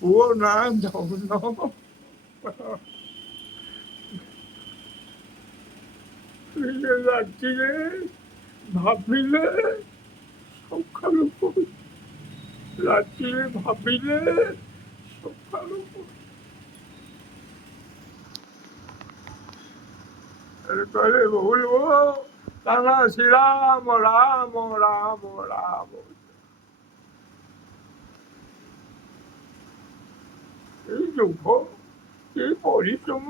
ପୁଅ ନାଁ ଜଗନ। ରାତିରେ ଭାବିଲେ ସକାଳୁ, ରାତିରେ ଭାବିଲେ ସକାଳୁ କହିଲେ ବୋଳିବ ତାନା ଶ୍ରୀରାମ ରାମ ରାମ ରାମ। ଏଇ ଯୁଗ, ଏଇ ପରିଶ୍ରମ,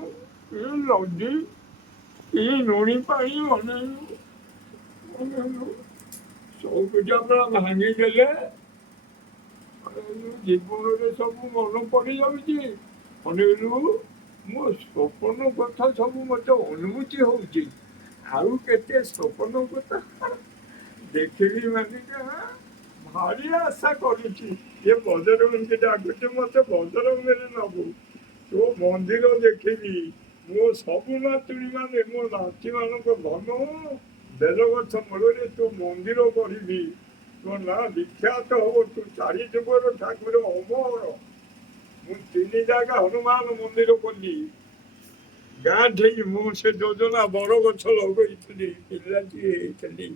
ଏଇ ଲଜି, ଏଇ ଲୁଣି ପାଣି ଅନେଇଲୁ ସବୁଟା ପୁରା ଭାଙ୍ଗିଦେଲେ। ଜୀବନରେ ସବୁ ମନ ପଡ଼ିଯାଉଛି। ଅନେଇଲୁ ମୋ ସ୍ୱପ୍ନ କଥା ସବୁ ମୋତେ ଅନୁଭୂତି ହଉଛି। ଆଉ କେତେ ସ୍ୱପ୍ନ କଥା ଦେଖିଲି ମାନେ ଭାରି ଆଶା କରୁଛି ଏ ବଜରଙ୍ଗୀ ଡାକୁଛି ମତେ ବଜରଙ୍ଗରେ ନବୁ। ତୋ ମନ୍ଦିର ଦେଖିବି, ମୋ ସବୁ ନାତୁଣୀ ମାନେ ମୋ ନାତି ମାନଙ୍କ ଧନ ବେଲଗଛ ମୂଳରେ ତୋ ମନ୍ଦିର କରିବି। ତୋ ନାଁ ବିଖ୍ୟାତ ହବ, ତୁ ଚାରି ଯୁଗର ଠାକୁର ଅମର। ମୁଁ 3 ଜାଗା ହନୁମାନ ମନ୍ଦିର କଲି। ଗାଁ ଠେଇ ମୁଁ ସେ ଯୋଜନା ବର ଗଛ ଲଗେଇଥିଲି, ପିଲାଟିଏ ହେଇଥିଲି।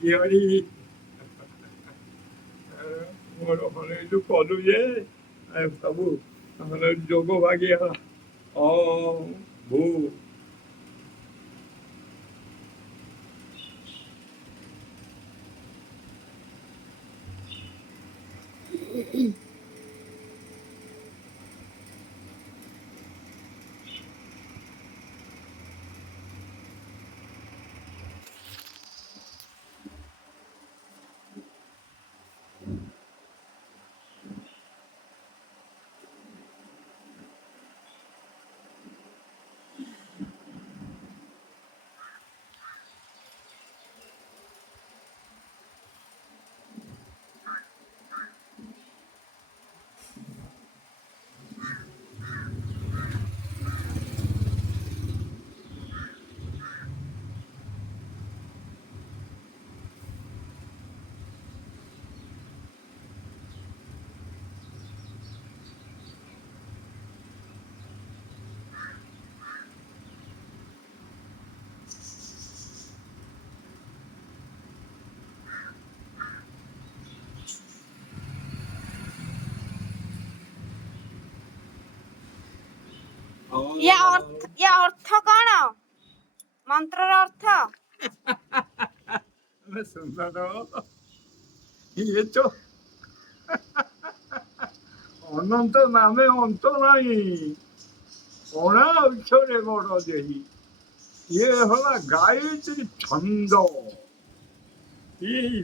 ଇଆଡି ମୋର ହରେଇଲୁ କଲୁ ଯେ ସବୁ ଯୋଗ ଭାଗିଆ ଭୂ ୟା ଅର୍ଥ କଣ? ମନ୍ତ୍ରର ଅର୍ଥ ସୁନ୍ଦର। ଇଏ ତ ଅନନ୍ତ ନାମେ ଅନ୍ତ ନାହିଁ, ଅଣା ଅକ୍ଷରେ ବଡ଼ ଦେହି। ଇଏ ହେଲା ଗାୟତ୍ରୀ ଛନ୍ଦ। ଏଇ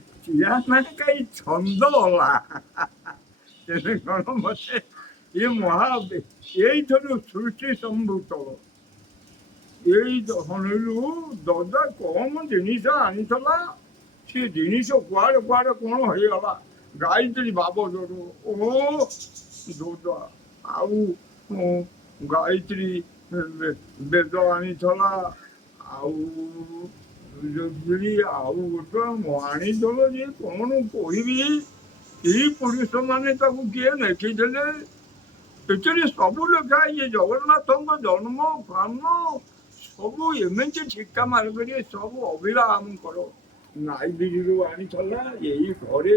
ଛନ୍ଦ ହେଲା ତେଣୁ କଣ ମତେ ଏ ଏଇଠାରୁ ସୃଷ୍ଟି ସମ୍ଭୂତ। ଏଇ ହଣିଲୁ ଦଦା କମ ଜିନିଷ ଆଣିଥିଲା, ସେ ଜିନିଷ କୁଆଡେ କୁଆଡେ କଣ ହେଇଗଲା। ଗାୟତ୍ରୀ ଭାବ ଯୋରୁ ଦଦା ଆଉ ଗାୟତ୍ରୀ ବେଦ ଆଣିଥିଲା। ଆଉ ଆଉ ଗୋଟେ ଆଣିଥିଲ ଯେ କଣ କହିବି, ଏଇ ପୁରୁଷ ମାନେ ତାକୁ କିଏ ଲେଖିଥିଲେ। ଏଥିରେ ସବୁ ଲେଖା ହେଇଛି, ଜଗନ୍ନାଥଙ୍କ ଜନ୍ମ ପ୍ରାଣ ସବୁ ଏମିତି ଠିକା ମାରିକରି ସବୁ ଅଭିରାମଙ୍କର ନାଇବିରିରୁ ଆଣିଥିଲା। ଏଇ ଘରେ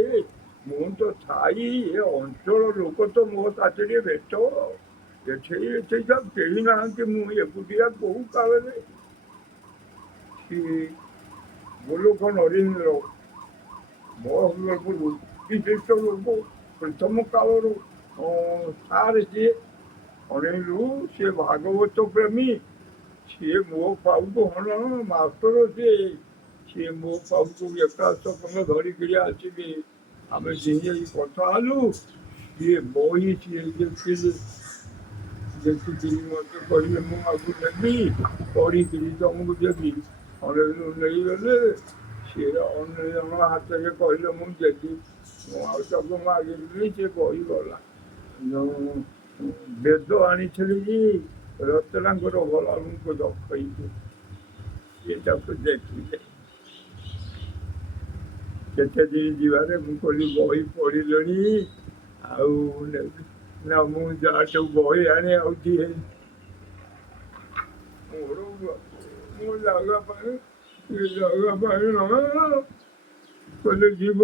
ମୁଁ ତ ଥାଇ ଏ ଅଞ୍ଚଳ ଲୋକ ତ ମୋ ସାଥିରେ ଭେଟ, ଏଠି କେହି ନାହାନ୍ତି, ମୁଁ ଏକୁଟିଆ କୋଉ କାଳରେ। ଗୋଲକ ନରେନ୍ଦ୍ର ମହର୍ଷପୁର ବିଶିଷ୍ଟ ଲୋକ, ପ୍ରଥମ କାଳରୁ ସାର ସିଏ। ଅନେଇଲୁ ସେ ଭାଗବତ ପ୍ରେମୀ, ସିଏ ମୋ ପାଉକୁ ମାଷ୍ଟର ସିଏ ମୋ ପାଉକୁ ଏକାଶ ଖଣ୍ଡ ଧରିକିରି ଆସିବି। ଆମେ ସିଏ କଥା ହେଲୁ, ସିଏ ବହି ସିଏ ଦେଖିକିରି ମତେ କହିଲେ ମୁଁ ଆକୁ ନେବି, ପଢିକିରି ତମକୁ ଦେବି। ନେଇଗଲେ, ସିଏ ଅନ୍ୟ ଜଣ ହାତରେ କହିଲେ ମୁଁ ଦେବି। ମୁଁ ଆଉ ତାକୁ ମାଗିଲି, ସେ ବହି ଗଲା। ବେଦ ଆଣିଥିଲି ଯେ ରଚନାଙ୍କର ଭଲାଙ୍କୁ ଦଖେଇଛୁ, ସିଏ ତାକୁ ଦେଖିଲେ। କେତେ ଦିନ ଯିବାରେ ମୁଁ କହିଲି ବହି ପଢିଲେଣି, ଆଉ ନେବି ନା ମୁଁ ଯାହା ସବୁ ବହି ଆଣି ଆଉଛି ମୁଁ ଜାଗା ପାଣି କହିଲେ ଯିବ